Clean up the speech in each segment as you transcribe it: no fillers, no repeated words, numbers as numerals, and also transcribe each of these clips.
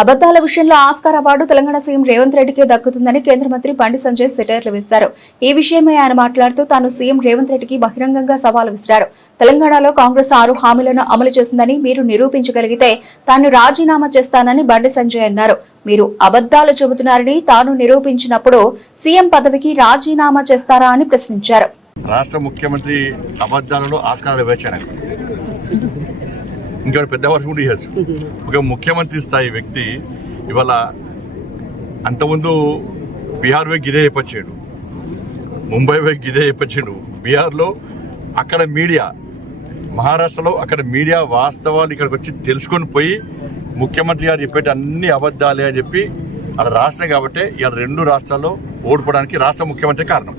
అబద్దాల విషయంలో Oscar award Telangana CM Revanth రెడ్డికి దక్కుతుందని కేంద్ర మంత్రి బండి సంజయ్ సెటైర్లు వేశారు. ఈ విషయమై ఆయన మాట్లాడుతూ తాను సీఎం రేవంత్ రెడ్డికి బహిరంగంగా సవాల్ విసిరారు. తెలంగాణలో కాంగ్రెస్ 6 హామీలను అమలు చేసిందని మీరు నిరూపించగలిగితే తాను రాజీనామా చేస్తానని బండి సంజయ్ అన్నారు. మీరు అబద్దాలు చెబుతున్నారని తాను నిరూపించినప్పుడు సీఎం పదవికి రాజీనామా చేస్తారా అని ప్రశ్నించారు. రాష్ట్ర ముఖ్యమంత్రి అబద్దాలలో ఆస్కారాలు వేచాడు. ఇంకా పెద్ద వర్షం కూడా ఇవ్వచ్చు. ఒక ముఖ్యమంత్రి స్థాయి వ్యక్తి ఇవాళ అంతకుముందు బీహార్ పోయి గిదే చెప్పచ్చాడు, ముంబై పోయి గిదే చెప్పచ్చాడు. బీహార్లో అక్కడ మీడియా, మహారాష్ట్రలో అక్కడ మీడియా వాస్తవాలు ఇక్కడికి వచ్చి తెలుసుకొని పోయి ముఖ్యమంత్రి గారు చెప్పేటి అన్ని అబద్ధాలే అని చెప్పి అలా రాష్ట్రం కాబట్టి ఇలా 2 రాష్ట్రాల్లో ఓడిపోవడానికి రాష్ట్ర ముఖ్యమంత్రి కారణం.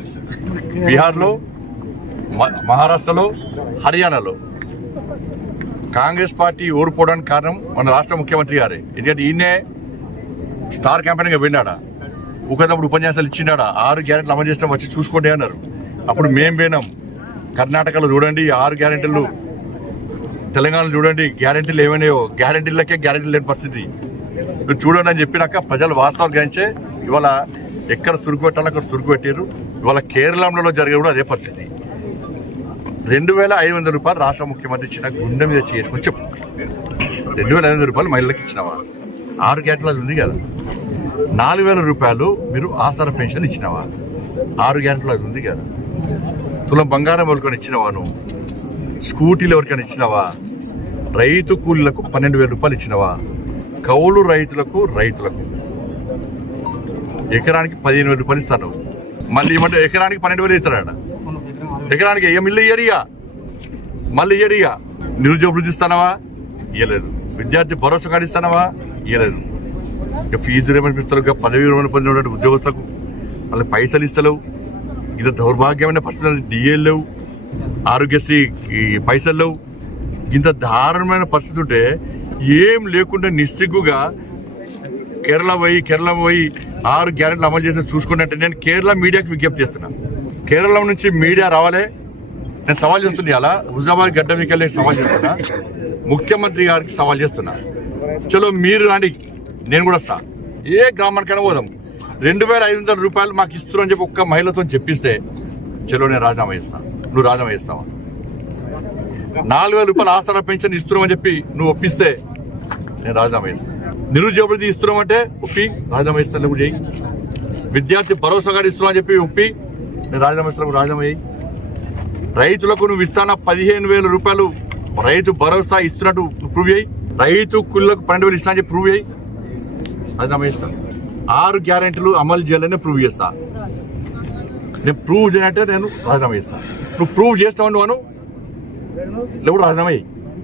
బీహార్లో, మహారాష్ట్రలో, హర్యానాలో కాంగ్రెస్ పార్టీ ఓడిపోవడానికి కారణం మన రాష్ట్ర ముఖ్యమంత్రి గారే. ఎందుకంటే ఈయనే స్టార్ క్యాంపెయిన్గా వెళ్ళాడా, ఒకప్పుడు ఉపన్యాసాలు ఇచ్చినాడా, 6 గ్యారెంటీలు అమలు చేస్తాం వచ్చి చూసుకోండి అన్నారు. అప్పుడు మేం పోయినాం. కర్ణాటకలో చూడండి 6 గ్యారెంటీలు, తెలంగాణలో చూడండి గ్యారెంటీలు ఏమైనాయో, గ్యారెంటీలకే గ్యారెంటీలు లేని పరిస్థితి. మీరు చూడండి అని చెప్పినాక ప్రజలు వాస్తవాలు గ్రహించే ఇవాళ ఎక్కడ చురుకు పెట్టాలో అక్కడ చురుకు పెట్టారు. ఇవాళ కేరళలో జరిగే కూడా అదే పరిస్థితి. 2500 రూపాయలు రాష్ట్ర ముఖ్యమంత్రి ఇచ్చిన గుండె మీద చేసుకొని చెప్పు. 2500 రూపాయలు మహిళలకు ఇచ్చినావా? 6 గ్యారెంటీలు అది ఉంది కదా. 4000 రూపాయలు మీరు ఆసరా పెన్షన్ ఇచ్చినావా? 6 గ్యారెంటీలు అది ఉంది కదా. తులం బంగారం ఎవరికైనా ఇచ్చినావా? నువ్వు స్కూటీలు ఎవరికైనా ఇచ్చినావా? రైతు కూలీలకు 12,000 రూపాయలు ఇచ్చినావా? కౌలు రైతులకు ఎకరానికి 15,000 రూపాయలు ఇస్తాను. మళ్ళీ ఏమంటే ఎకరానికి 12,000 ఇస్తాడా? ఎకరానికి ఏ మిల్లు ఇయ్యడిగా, మళ్ళీ ఇయ్యడిగా. నిరుద్యోగ వృద్ధి ఇస్తానవా? ఇయ్యలేదు. విద్యార్థి భరోసా కార్డు ఇస్తానవా? ఇయ్యలేదు. ఇక ఫీజు రేమెంట్ ఇస్తారు, ఇక పదవి విరమణ పొందినటువంటి ఉద్యోగస్తులకు మళ్ళీ పైసలు ఇస్తలేవు. ఇది దౌర్భాగ్యమైన పరిస్థితులు. డిఏలు లేవు, ఆరోగ్యశ్రీ పైసలు లేవు. ఇంత దారుణమైన పరిస్థితి ఉంటే ఏం లేకుండా నిస్సిగ్గుగా కేరళ పోయి 6 గ్యారెంటీలు అమలు చేసి చూసుకుంటే అంటే నేను కేరళ మీడియాకి విజ్ఞప్తి చేస్తున్నా. కేరళ నుంచి మీడియా రావాలి. నేను సవాల్ చేస్తున్నా. అలా హుజాబాద్ గడ్డ మీకెళ్ళి నేను సవాల్ చేస్తున్నా. ముఖ్యమంత్రి గారికి సవాల్ చేస్తున్నా. చలో మీరు రాండి, నేను కూడా వస్తా. ఏ గ్రామానికైనా పోదాం. 2500 రూపాయలు మాకు ఇస్తున్నా అని చెప్పి ఒక్క మహిళతో చెప్పిస్తే చలో నేను రాజీనామా చేస్తా. నువ్వు రాజీనామా చేస్తావా? 4000 రూపాయలు ఆసరా పెన్షన్ ఇస్తున్నామని చెప్పి నువ్వు ఒప్పిస్తే నేను రాజీనామా చేస్తాను. నిరుద్యోగ వృద్ధి ఇస్తున్నామంటే ఒప్పి రాజీనామా ఇస్తాను. నువ్వు చేయి. విద్యార్థి భరోసా కార్డు ఇస్తున్నామని చెప్పి ఒప్పి నేను రాజీనామా ఇస్తాను. రాజీనామా చేయి. రైతులకు నువ్వు ఇస్తాన 15,000 రూపాయలు రైతు భరోసా ఇస్తున్నట్టు ప్రూవ్ చేయి. రైతు కూలీలకు 12,000 ఇస్తున్నా చెప్పి ప్రూవ్ చేయి. రాజీనామా చేస్తాను. 6 గ్యారెంటీలు అమలు చేయాలని ప్రూవ్ చేస్తా. నేను ప్రూవ్ చేయనంటే నేను రాజీనామా చేస్తాను. నువ్వు ప్రూవ్ చేస్తావు నువ్వు లేవు రాజీనామా చేయి.